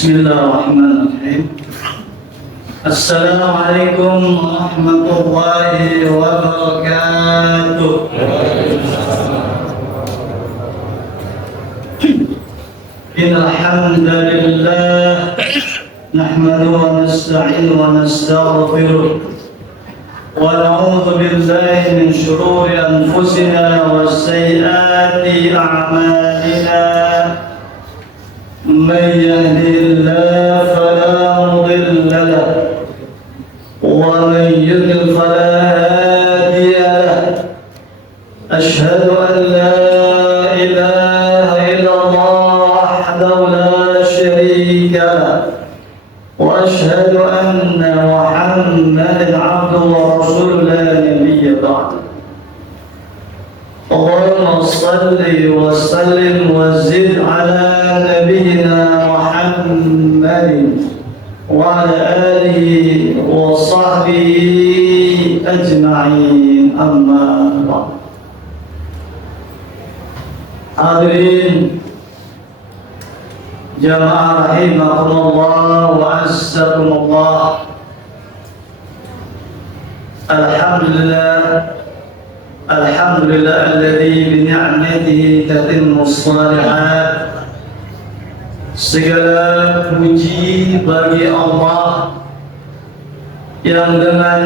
Bismillahirrahmanirrahim. Assalamualaikum warahmatullahi wabarakatuh. Innal hamdalillah nahmaduhu wa nasta'inuhu wa nastaghfiruh wa na'udzu billahi min shururi anfusina wa sayyiati a'malina. من يهده الله فلا مضل له ومن يضلل فلا هادي له أشهد أن لا إله إلا الله وحده لا شريك له وأشهد أن محمدا عبده ورسوله لا نبي بعده اللهم صل وسلم وزد على نبينا محمد وعلى آله وصحبه أجمعين أما بعد. Hadirin jamaah rahimakumullah wa azzakumullah. Alhamdulillah alladzi bi ni'matihi tatimmu shalihat. Segala puji bagi Allah yang dengan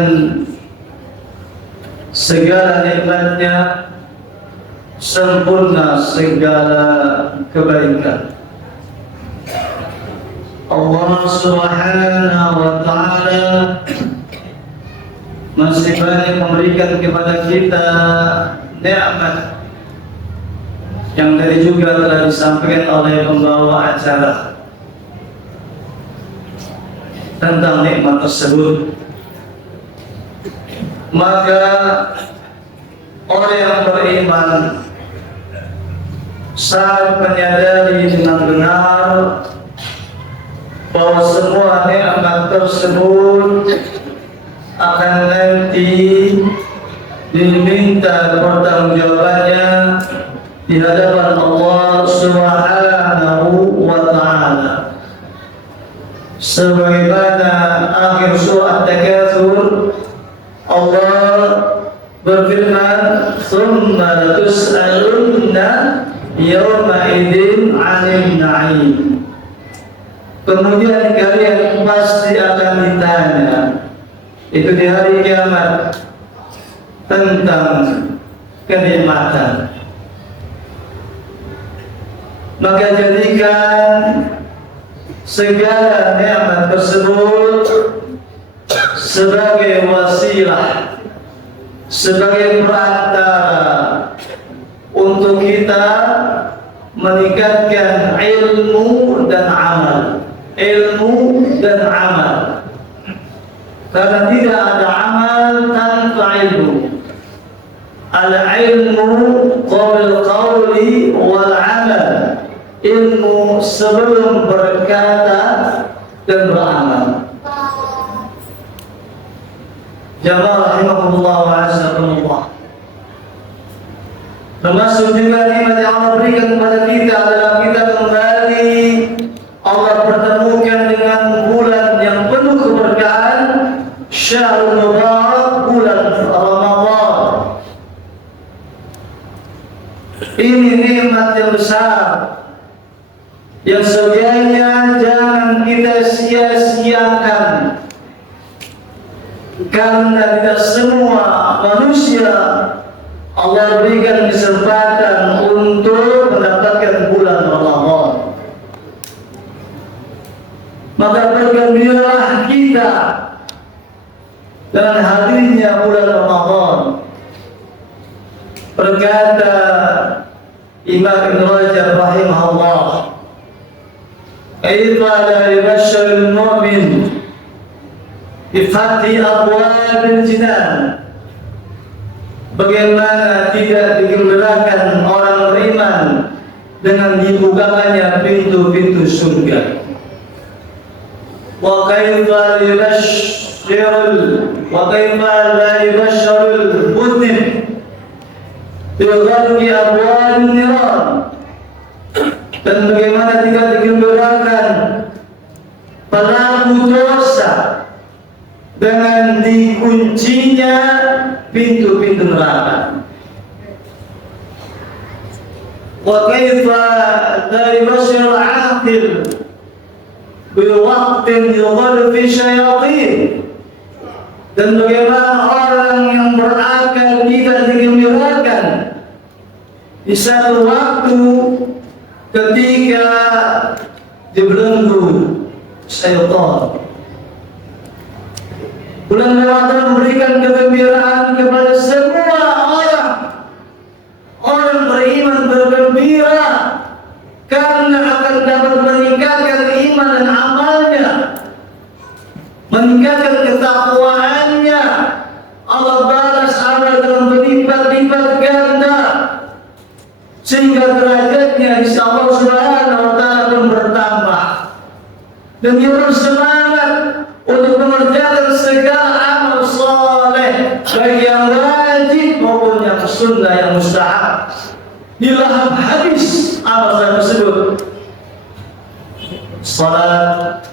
segala nikmatnya sempurna segala kebaikan. Allah Subhanahu wa ta'ala masih banyak memberikan kepada kita nikmat yang tadi juga telah disampaikan oleh pembawa acara tentang nikmat tersebut. Maka orang yang beriman saat menyadari dengan benar bahwa semua nikmat tersebut akan nanti diminta pertanggungjawabannya di hadapan Allah Subhanahu wa ta'ala. Sebagaimana akhir surah At-Takatsur Allah berfirman, "Tsumma latus'alunna yawma idzin 'anil na'im." Kemudian kalian pasti akan ditanya itu di hari kiamat tentang kenikmatan. Maka jadikan segala nikmat tersebut sebagai wasilah, sebagai perantara untuk kita meningkatkan ilmu dan amal. Karena tidak ada amal tanpa ilmu. Al-ilmu qabla qawli wal amal. Ilmu sebelum berkata dan beramal. Jamaah rahimahullah wa azzaqullah. Termasuk juga nikmat yang Allah berikan kepada kita adalah kita kembali Allah pertemukan dengan bulan yang penuh keberkahan, Syahrul Mubarak, bulan Ramadan. Ini nikmat yang besar yang sebenarnya jangan kita sia-siakan, karena tidak semua manusia Allah berikan kesempatan untuk mendapatkan bulan Ramadan. Maka bergembiralah kita dengan hadirnya bulan Ramadan. Berkata Imam Ibn Rajab rahimahullah, "Kaifa la yubashshirul mu'min bi fathi abwabil jinan." Bagaimana tidak digembirakan orang beriman dengan dibukakannya pintu-pintu surga. Wa kaifa la yubashshirul mudhnim bi ghalqi abwabin niran. Dan bagaimana tidak digembirakan pelaku dosa dengan dikuncinya pintu-pintu neraka. Wa kaifa la yubashir al-aqil bi waqtin yughal fi syayatin. Dan bagaimana orang yang berakal tidak digembirakan di satu waktu ketika dibelenggu syaitan. Bulan Ramadan memberikan kegembiraan kepada semua orang. Orang beriman bergembira karena akan dapat meningkatkan iman dan amalnya, meningkatkan ketakwaannya. Allah balas amal dengan berlipat-lipat ganda, sehingga derajatnya di Allah Subhanahu wa taala pun bertambah. Dan dia bersemangat untuk mengerjakan segala amal saleh, baik yang wajib maupun yang sunnah, yang mustahab. Dilahap habis amal tersebut. Salat,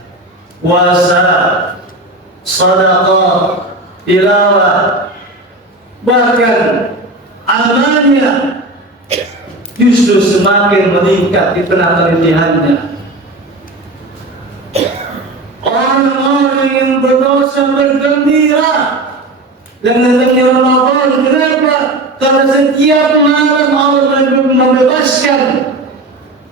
puasa, sedekah, tilawah, bahkan amalnya justru semakin meningkat di tengah penelitiannya. Orang-orang yang berdosa bergembira dengan datangnya Ramadan. Kenapa? Karena setiap malam Allah membebaskan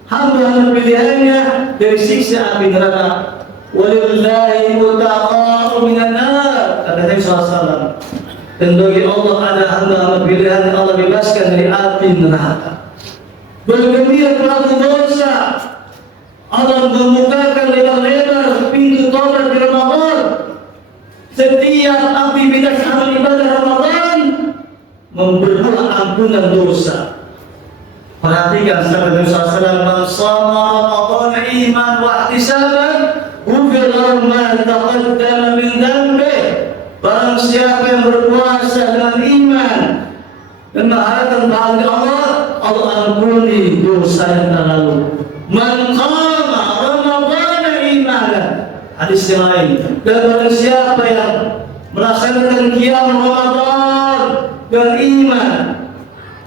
hamba-hamba pilihannya dari siksa api neraka. Walillahi mutaqa'u minan nar, kata Nabi SAW. Dan bagi Allah ada hamba-hamba pilihan yang Allah bebaskan dari api neraka. Bergembira pelaku dosa. Allah membukakan lebar-lebar pintu taubat di Ramadan. Setiap aktivitas amal ibadah Ramadan memperoleh ampunan dosa. Perhatikan sabda Nabi SAW, "Man shama Ramadan iman wa ihtisaban, ghufira lahu ma taqaddama min dhanbihi." Barang siapa yang berpuasa dengan iman dan mengharapkan pahala Allah, Allah ampuni dosa yang lalu. Man qama Ramadan imanan, hadis yang lain. Dan barang siapa yang melaksanakan qiyam Ramadan dengan iman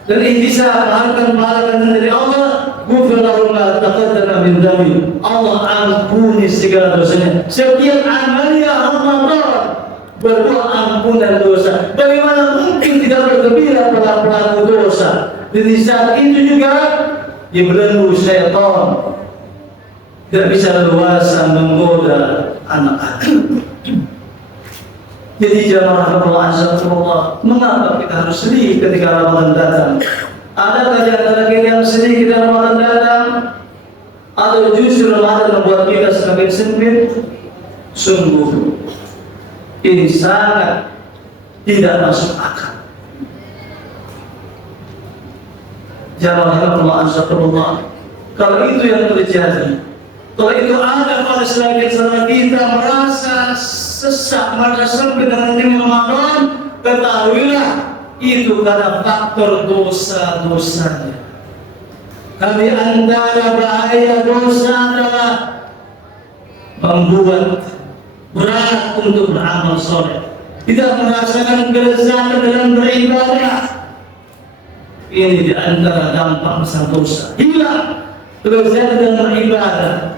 dan ihtisab, mengharapkan pahala dari Allah, ghufira lahu ma taqaddama min dhanbihi. Allah ampuni segala dosanya. Setiap amalnya Ramadan berdoa ampunan dosa. Bagaimana mungkin tidak bergembira pelaku dosa? Di saat itu juga dibelenggu syaitan, tidak bisa leluasa menggoda anak-anak. Jadi jamaah Allah, mengapa kita harus sedih ketika Ramadan datang? Adakah di antara kita yang sedih ketika Ramadan datang? Atau justru Ramadan membuat kita semakin sempit? Sungguh ini sangat tidak masuk akal. Jamaah Allah, kalau itu yang terjadi, kalau itu ada pada sebagian kita merasa sesak, merasa sempit dengan Ramadan, ketahuilah itu karena faktor dosa-dosanya. Kami antara bahaya dosa adalah membuat berat untuk beramal soleh, tidak merasakan kelezatan dalam beribadah. Ini di antara dampak besar dosa. Hilang kelezatan dalam beribadah,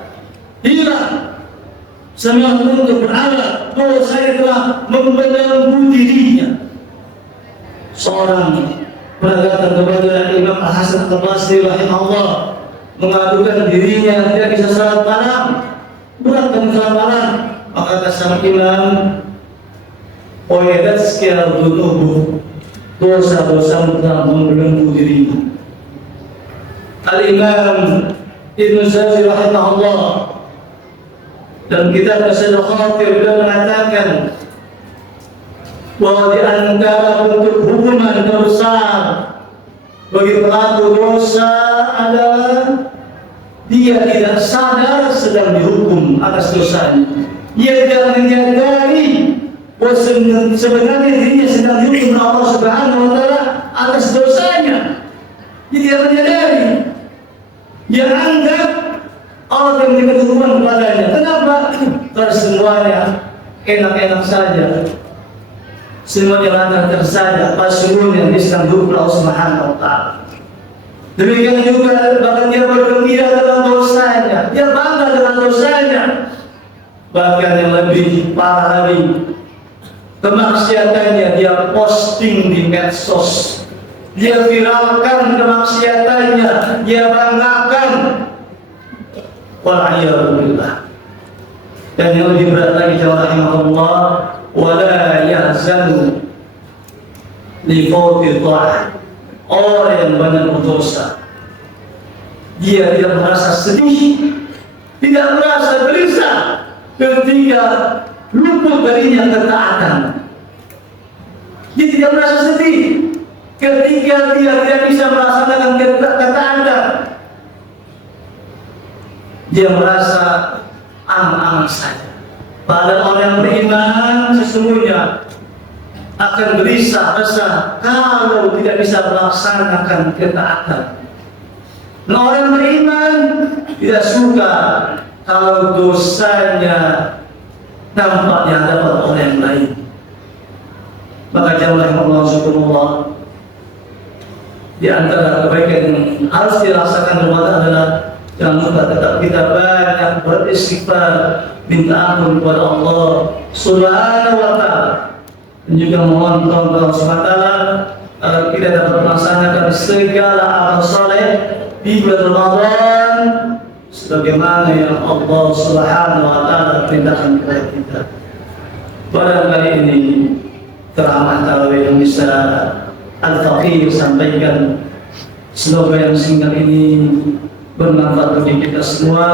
hilang semangat untuk beramal. Dosa telah membelenggu dirinya. Seorang pernah datang kepada Imam Hasan Al-Basri rahimahullah, mengadukan dirinya tidak bisa salat malam, berat dan salat malam. Maka kata sang imam, "Wayadat sekian dunubu, dosa-dosa telah membelenggu dirimu." Al-Imam Ibn Jauzi rahimahullah dalam kitab Qasaidul Khatir beliau mengatakan bahwa di antara bentuk hukuman terbesar bagi pelaku dosa adalah dia tidak sadar sedang dihukum atas dosanya. Dia tidak menyadari bahwa sebenarnya dirinya sedang dihukum oleh Allah Subhanahu wa taala atas dosanya. Dia tidak menyadari. Dia anggap Allah yang memberikan hubungan kepadanya. Kenapa? Karena semuanya enak-enak saja, semuanya lancar saja, pasrul yang disambut Allah Subhanahu wa Ta'ala. Demikian juga bahkan dia bergembira dengan dosanya, dia bangga dengan dosanya. Bahkan yang lebih parah lagi, kemaksiatannya dia posting di medsos, dia viralkan kemaksiatannya, dia banggakan. Wal'iyadzubillah. Dan yang lebih berat lagi jawab rahimahullah, wala yahzanu li fawti ta'ah. Orang yang banyak berdosa, dia tidak merasa sedih, tidak merasa gelisah ketika luput darinya ketaatan. Dia tidak merasa sedih ketika dia tidak bisa melaksanakan ketaatan. Dia merasa aman-aman saja. Padahal orang yang beriman sesungguhnya akan gelisah resah kalau tidak bisa melaksanakan ketaatan. Nah, orang beriman tidak suka kalau dosanya nampak di hadapan orang yang lain. Maka jamaah Allah subhanallah, di antara kebaikan yang harus dirasakan Ramadan adalah jangan lupa tetap kita banyak beristighfar, minta ampun kepada Allah Subhanahu wa Ta'ala, dan juga mohon Allah Subhanahu wa Ta'ala agar kita dapat melaksanakan segala amal saleh di bulan Ramadan sebagaimana yang Allah Subhanahu wa Ta'ala perintahkan kepada kita. Barangkali ini ceramah tarawih yang bisa Al-Faqih sampaikan, semoga yang singkat ini bermanfaat bagi kita semua,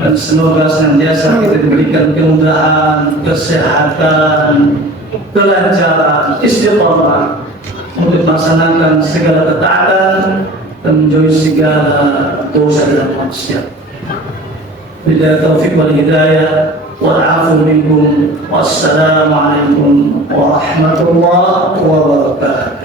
dan semoga senantiasa kita diberikan kemudahan, kesehatan, kelancaran, istiqamah untuk melaksanakan segala ketaatan dan menjauhi segala dosa dan maksiat. Billahi taufiq wal hidayah wal afu minkum. Wassalamualaikum warahmatullahi wabarakatuh.